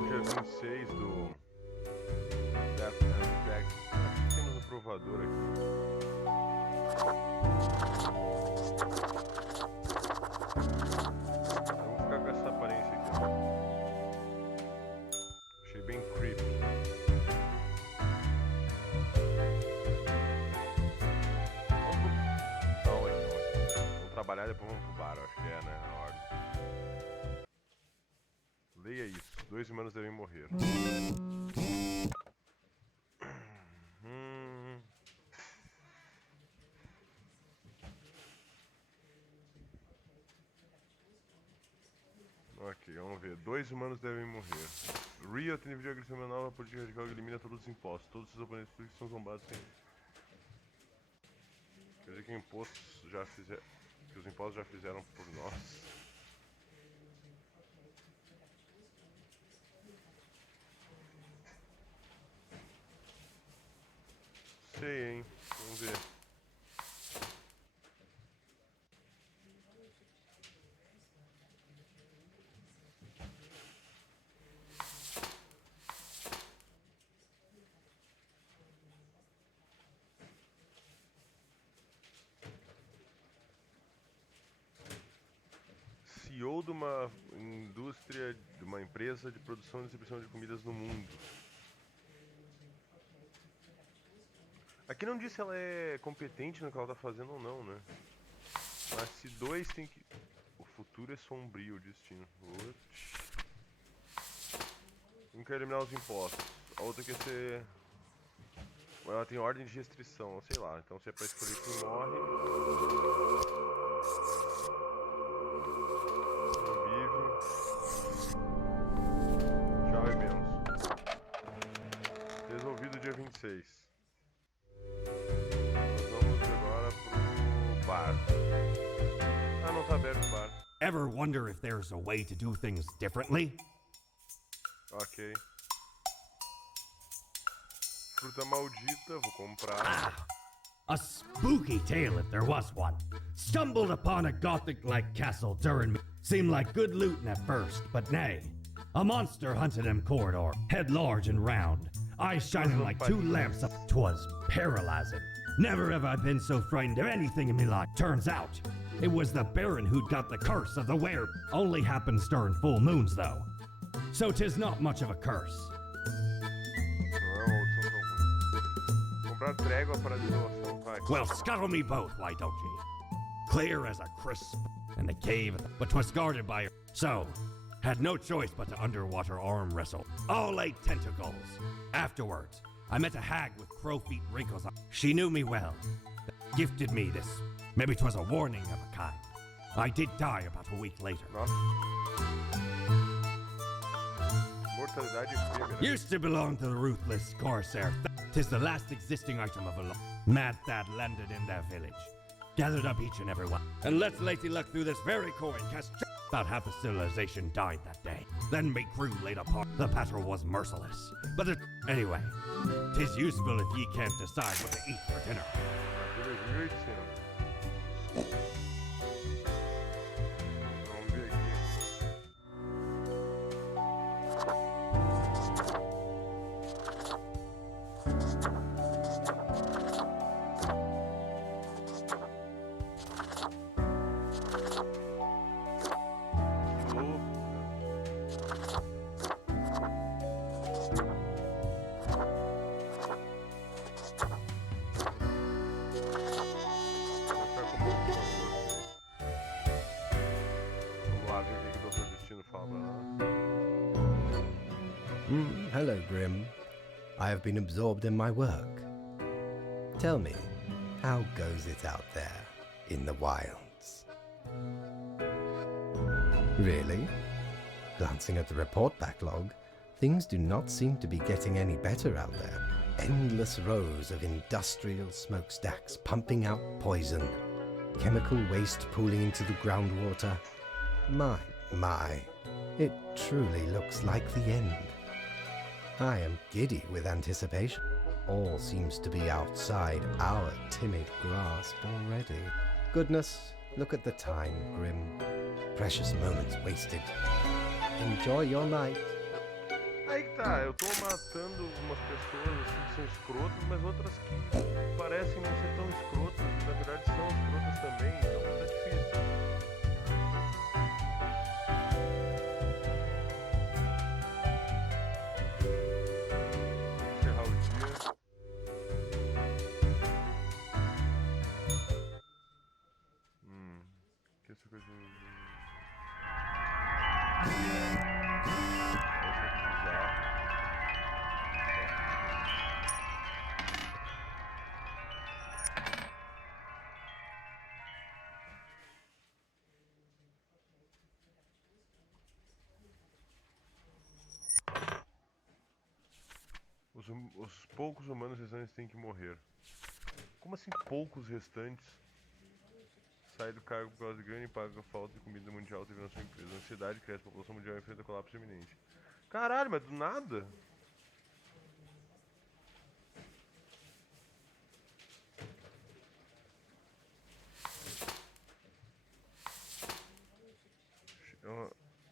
H2 G Aqui temos um provador aqui. Eu vou ficar com essa aparência aqui. Achei bem creepy. Vamos trabalhar e depois vamos pro bar, acho que é, né? A ordem. Leia isso. 2 humanos devem morrer. Ok, vamos ver. 2 humanos devem morrer. Rio tem videogame uma nova política radical que elimina todos os impostos. Todos os oponentes políticos são zombados sem... Quer dizer que impostos já fizeram... que os impostos já fizeram por nós. Sei, hein? Vamos ver. CEO de uma indústria, de uma empresa de produção e distribuição de comidas no mundo. Aqui não diz se ela é competente no que ela tá fazendo ou não, né? Mas se 2 tem que... O futuro é sombrio, o destino. Um quer eliminar os impostos. A outra quer ser... Ela tem ordem de restrição, sei lá. Então se é pra escolher quem morre... Tchau e menos. Resolvido dia 26. Nós vamos agora pro bar. Ah, não tá aberto o bar. Ever wonder if there's a way to do things differently? Ok. Fruta maldita, vou comprar. Ah, a spooky tale if there was one. Stumbled upon a gothic-like castle during... Seemed like good looting at first, but nay. A monster hunted him corridor, head large and round, eyes shining like 2 lamps up. 'Twas paralyzing. Never have I been so frightened of anything in me life. Turns out, it was the Baron who'd got the curse of the were. Only happens during full moons, though. So 'tis not much of a curse. Comprar trégua para desolação, vai. Well, scuttle me both, why don't ye? Clear as a crisp, and the cave, but 'twas guarded by her. So, had no choice but to underwater arm wrestle. All 8 tentacles. Afterwards, I met a hag with crow feet wrinkles on. She knew me well. Gifted me this. Maybe 'twas a warning of a kind. I did die about a week later. Nossa. Mortalidade efêmera. Used to belong to the ruthless corsair. 'Tis the last existing item of a law. Mad Thad landed in their village. Gathered up each and every one. And let Lady luck through this very coin cast. About half the civilization died that day. Then me crew laid apart. The battle was merciless. But anyway, 'tis useful if ye can't decide what to eat for dinner. Vamos ver aqui. Hello, Grim. I have been absorbed in my work. Tell me, how goes it out there in the wilds? Really? Glancing at the report backlog, things do not seem to be getting any better out there. Endless rows of industrial smokestacks pumping out poison, chemical waste pooling into the groundwater. My, it truly looks like the end. I am giddy with anticipation. All seems to be outside our timid grasp already. Goodness, look at the time, Grim. Precious moments wasted. Enjoy your night. Aí que tá, eu tô matando umas pessoas assim que são escrotas, mas outras que parecem não ser tão escrotas e na verdade são escrotas também, então tá difícil. Encerrar o dia. Que essa coisa. Os poucos humanos restantes têm que morrer. Como assim poucos restantes? Sai do cargo por causa de ganho e paga a falta de comida mundial teve na sua empresa. A ansiedade cresce, a população mundial enfrenta colapso iminente. Caralho, mas do nada?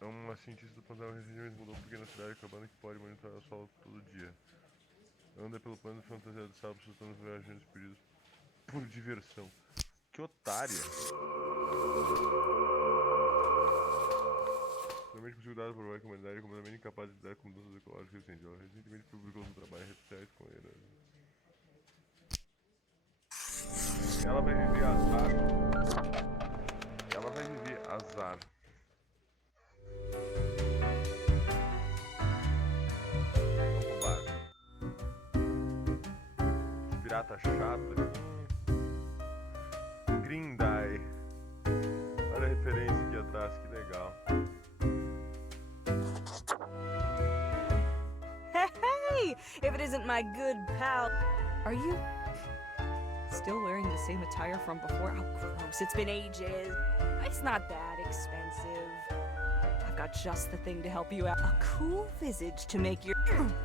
É uma cientista do planeta recentemente mudou porque na cidade acabando que pode monitorar o solo todo dia. Anda pelo plano fantasiado de sábado, assustando os viajantes perdidos por diversão. Que otária! Realmente consigo dar provar que a humanidade é completamente incapaz de lidar com mudanças ecológicas recentes. Ela recentemente publicou um trabalho em redes com ele. Ela vai viver azar. Ela vai viver azar. Pirata chata. Green Dye. Olha a referência aqui atrás, que legal. Hey! If it isn't my good pal. Are you still wearing the same attire from before? Oh, gross. It's been ages. It's not that expensive. I've got just the thing to help you out. A cool visage to make your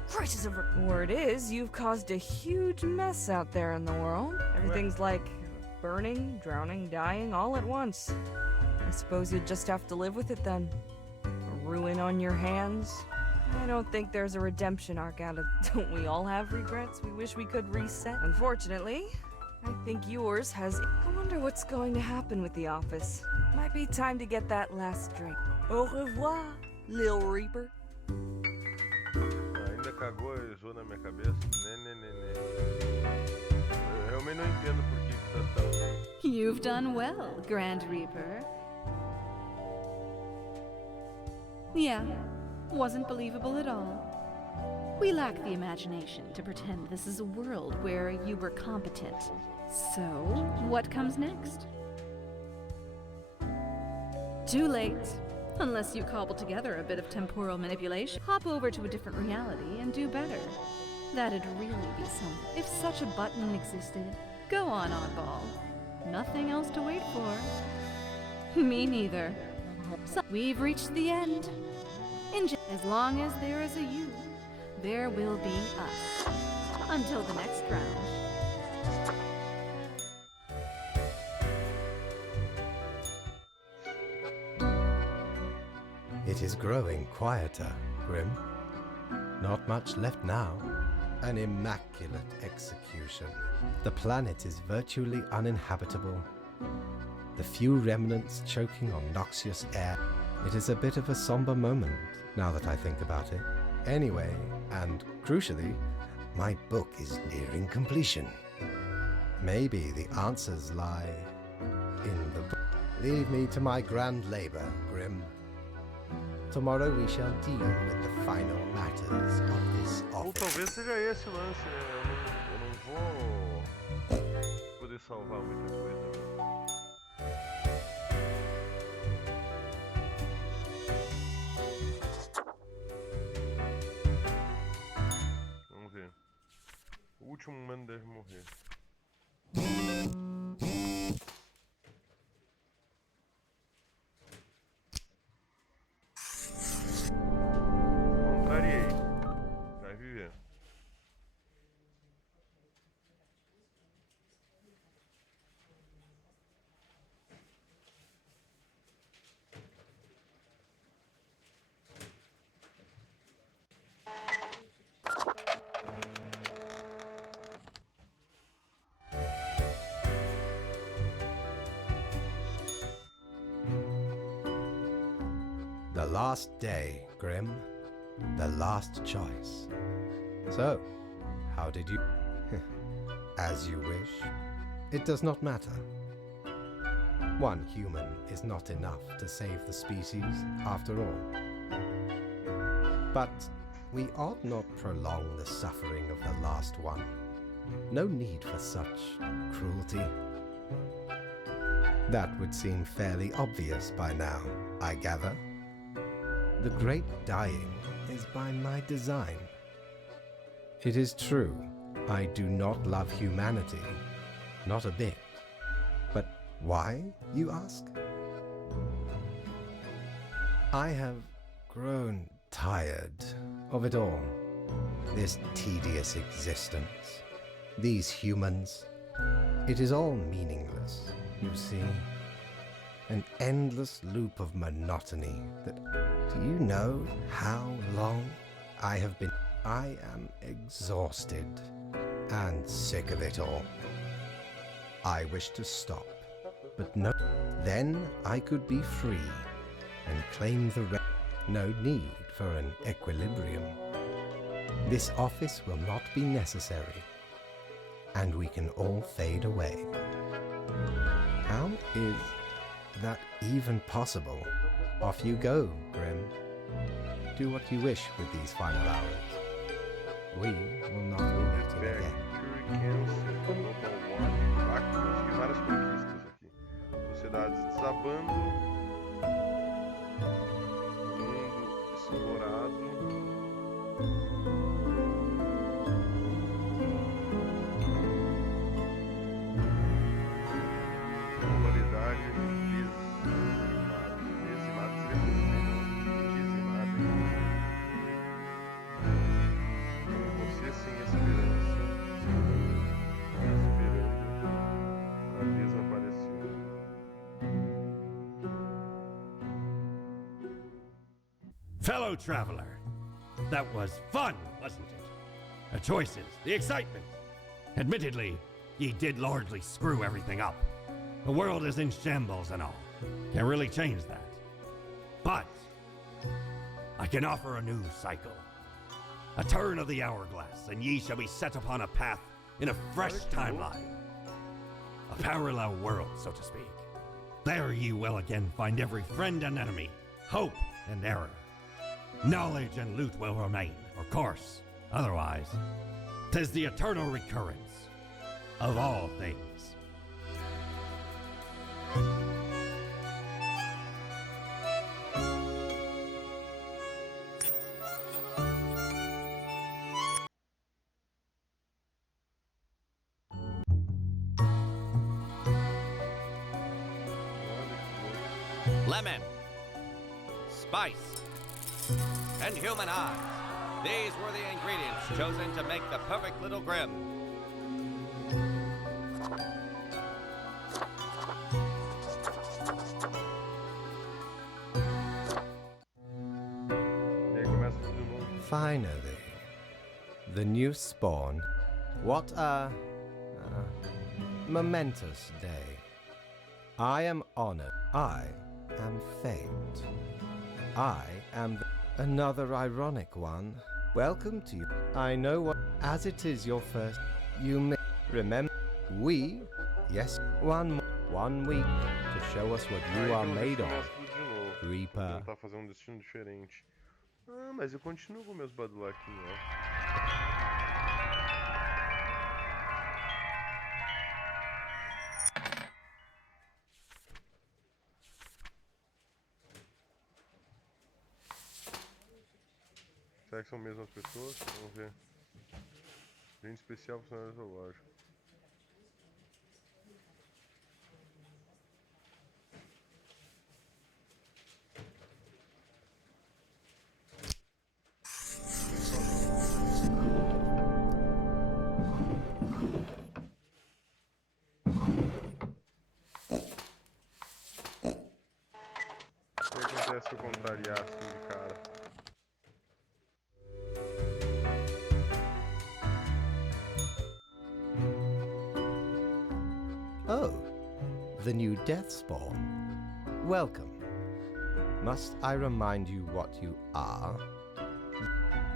crisis of word is you've caused a huge mess out there in the world. Everything's like burning, drowning, dying all at once. I suppose you'll just have to live with it then. A ruin on your hands. I don't think there's a redemption arc out of... Don't we all have regrets we wish we could reset? Unfortunately, I think yours has... I wonder what's going to happen with the office. Might be time to get that last drink. Au revoir, Lil Reaper. Ainda cagou e zoou na minha cabeça. Né. Eu realmente não entendo por que tá tão... You've done well, Grand Reaper. Yeah, wasn't believable at all. We lack the imagination to pretend this is a world where you were competent. So, what comes next? Too late. Unless you cobble together a bit of temporal manipulation. Hop over to a different reality and do better. That'd really be something. If such a button existed, go on, oddball. Nothing else to wait for. Me neither. So we've reached the end. As long as there is a you, there will be us. Until the next round. It is growing quieter, Grim. Not much left now. An immaculate execution. The planet is virtually uninhabitable. The few remnants choking on noxious air. It is a bit of a somber moment, now that I think about it. Anyway, and crucially, my book is nearing completion. Maybe the answers lie in the book. Leave me to my grand labor, Grim. Tomorrow we shall deal with the final matters of this Ou office. talvez seja esse o lance, né? Eu não vou poder salvar muita coisa, né? Vamos ver. O último humano deve morrer. Contrariei. Vai viver. last day, Grim. The last choice. So, how did you... As you wish. It does not matter. One human is not enough to save the species, after all. But we ought not prolong the suffering of the last one. No need for such cruelty. That would seem fairly obvious by now, I gather. The great dying is by my design. It is true, I do not love humanity, not a bit. But why, you ask? I have grown tired of it all. This tedious existence. These humans. It is all meaningless, you see. An endless loop of monotony that... Do you know how long I have been... I am exhausted and sick of it all. I wish to stop, but no. Then I could be free and claim the no need for an equilibrium. This office will not be necessary, and we can all fade away. How is that even possible? Off you go, Grim. Do what you wish with these final hours. We will not be meeting again. Consegui várias conquistas aqui. Sociedades desabando. Mundo explorado. Humanidade dizimada. Dizimada seria dizimada. Você sem esperança. Esperando. A desapareceu. Fellow traveler, that was fun, wasn't it? The choices, the excitement. Admittedly, ye did largely screw everything up. The world is in shambles and all. Can't really change that. But I can offer a new cycle. A turn of the hourglass, and ye shall be set upon a path in a fresh timeline. A parallel world, so to speak. There ye will again find every friend and enemy, hope and error. Knowledge and loot will remain, of course. Otherwise, 'tis the eternal recurrence of all things. Lemon, spice, and human eyes. These were the ingredients chosen to make the perfect little Grim. E aí começa tudo de novo. Finally, the new spawn. What a momentous day. I am honored. I am fate. I am another ironic one. Welcome to you. I know what, as it is your first, you may remember we, yes, one week to show us what you are made of. Começa tudo de novo. Vou Reaper. tentar fazer um destino diferente. Ah, mas eu continuo com meus badulaquinhos, ó. Será que são mesmo as pessoas? Vamos ver. Gente especial, funcionário zoológico. O que acontece se eu contrariar assim de cara? Oh, the new death spawn. Welcome. Must I remind you what you are?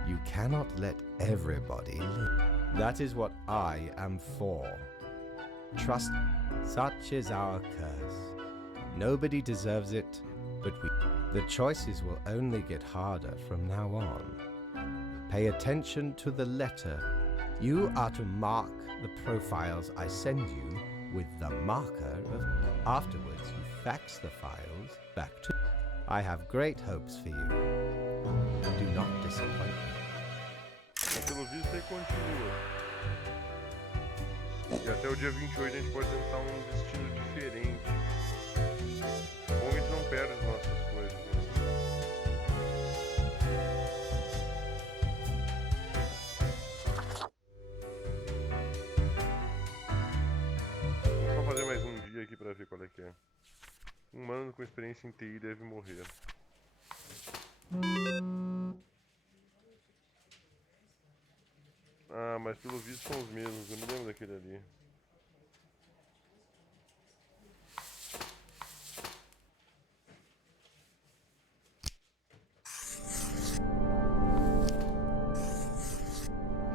You cannot let everybody live. That is what I am for. Trust. Such is our curse. Nobody deserves it, but we. The choices will only get harder from now on. Pay attention to the letter. You are to mark the profiles I send you with the marker of. Afterwards, you fax the files back to. I have great hopes for you. Do not disappoint me. Pelo visto aí continua. E até o dia 28 a gente pode tentar um destino diferente. Bom, a gente não perde as nossas coisas, né? Vamos só fazer mais um dia aqui pra ver qual é que é. Um humano com experiência em TI deve morrer. Ah, mas pelo visto são os mesmos, eu me lembro daquele ali.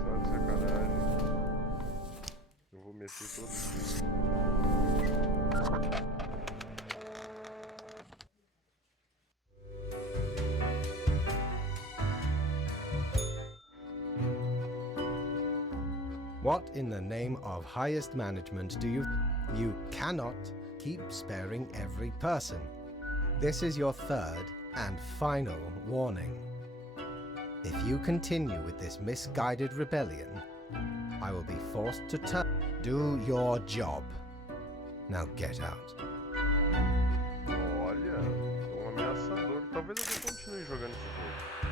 Só de sacanagem. Eu vou meter todos isso. What in the name of highest management do you... You cannot keep sparing every person. This is your third and final warning. If you continue with this misguided rebellion, I will be forced to do your job. Now get out. Olha, um ameaçador. Talvez eu continue jogando esse jogo.